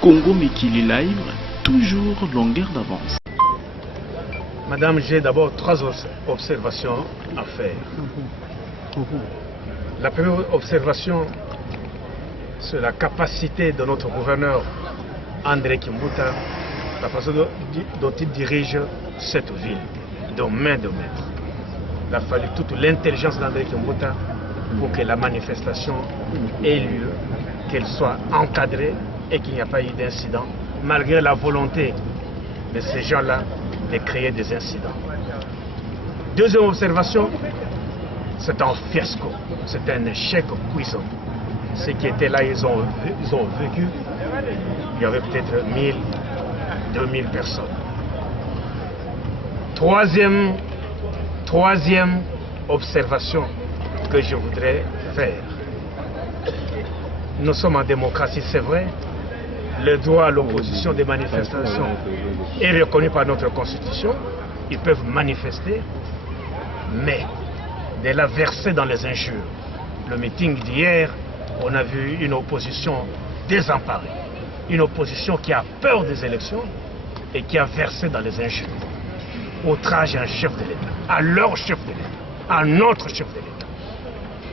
Congo Mikili Live, toujours longueur d'avance. Madame, j'ai d'abord trois observations à faire. La première observation, c'est la capacité de notre gouverneur André Kimbuta, la façon dont il dirige cette ville, de main de maître. Il a fallu toute l'intelligence d'André Kimbuta pour que la manifestation ait lieu, qu'elle soit encadrée et qu'il n'y a pas eu d'incident, malgré la volonté de ces gens-là de créer des incidents. Deuxième observation, c'est un fiasco, c'est un échec cuisant. Ceux qui étaient là, ils ont vécu, il y avait peut-être 1000, 2000 personnes. Troisième observation que je voudrais faire. Nous sommes en démocratie, c'est vrai. Le droit à l'opposition des manifestations est reconnu par notre Constitution. Ils peuvent manifester, mais de la verser dans les injures. Le meeting d'hier, on a vu une opposition désemparée. Une opposition qui a peur des élections et qui a versé dans les injures. Outrage à un chef de l'État, à leur chef de l'État, à notre chef de l'État.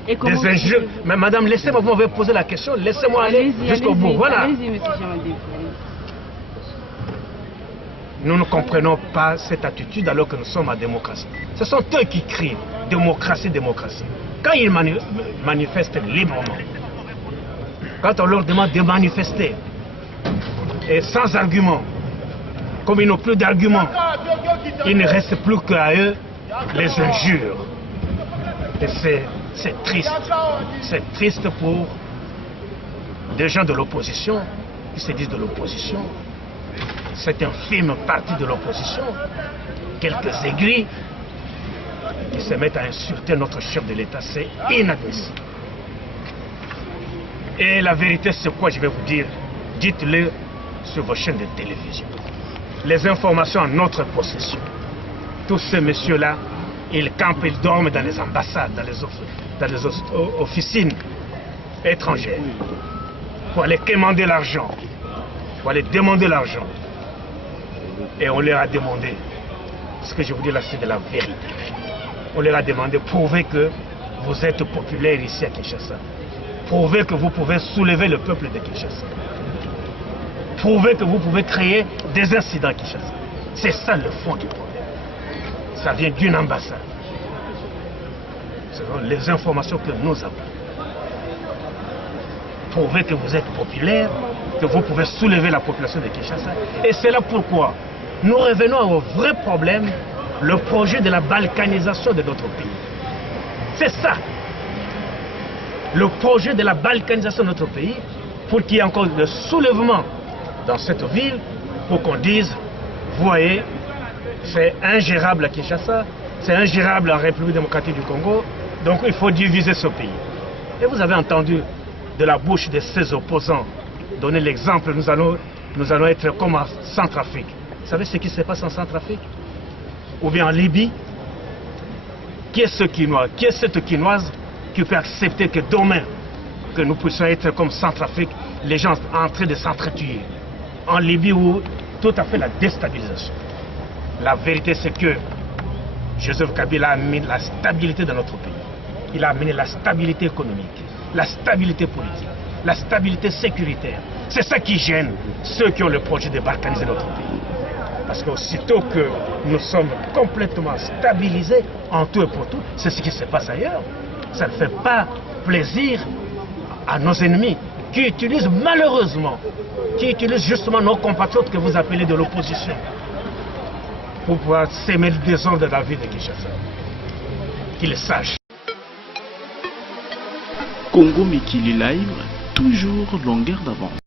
Des injures. Mais madame, laissez-moi, vous m'avez posé la question, laissez-moi aller jusqu'au bout. Voilà. Nous ne comprenons pas cette attitude alors que nous sommes en démocratie. Ce sont eux qui crient démocratie, démocratie. Quand ils manifestent librement, quand on leur demande de manifester, et sans argument, comme ils n'ont plus d'arguments, il ne reste plus qu'à eux les injures. Et c'est triste. C'est triste pour des gens de l'opposition qui se disent de l'opposition. C'est un film parti de l'opposition. Quelques aigris qui se mettent à insulter notre chef de l'État, c'est inadmissible. Et la vérité, c'est quoi je vais vous dire? Dites-le sur vos chaînes de télévision. Les informations en notre possession. Tous ces messieurs-là, ils campent, ils dorment dans les ambassades, dans les officines étrangères pour aller quémander l'argent, pour aller demander l'argent. Et on leur a demandé, ce que je vous dis là, c'est de la vérité. On leur a demandé, prouvez que vous êtes populaire ici à Kinshasa. Prouvez que vous pouvez soulever le peuple de Kinshasa. Prouvez que vous pouvez créer des incidents à Kinshasa. C'est ça le fond du problème. Ça vient d'une ambassade. Ce sont les informations que nous avons. Prouvez que vous êtes populaire, que vous pouvez soulever la population de Kinshasa. Et c'est là pourquoi nous revenons au vrai problème, le projet de la balkanisation de notre pays. C'est ça. Le projet de la balkanisation de notre pays, pour qu'il y ait encore le soulèvement dans cette ville, pour qu'on dise, vous voyez, c'est ingérable à Kinshasa, c'est ingérable en République démocratique du Congo, donc il faut diviser ce pays. Et vous avez entendu de la bouche de ces opposants donner l'exemple, nous allons être comme en Centrafrique. Vous savez ce qui se passe en Centrafrique? Ou bien en Libye? Qui est ce Quinois? Qui est cette Quinoise qui peut accepter que demain, que nous puissions être comme Centrafrique, les gens en train de s'entretuer? En Libye, où tout à fait la déstabilisation. La vérité, c'est que Joseph Kabila a amené la stabilité dans notre pays. Il a amené la stabilité économique, la stabilité politique, la stabilité sécuritaire. C'est ça qui gêne ceux qui ont le projet de balkaniser notre pays. Parce qu'aussitôt que nous sommes complètement stabilisés en tout et pour tout, c'est ce qui se passe ailleurs. Ça ne fait pas plaisir à nos ennemis qui utilisent malheureusement, qui utilisent justement nos compatriotes que vous appelez de l'opposition pour pouvoir s'aimer le désordre de la vie de Kinshasa. Qu'ils le sachent. Congo Mikili Live, toujours longueur d'avance.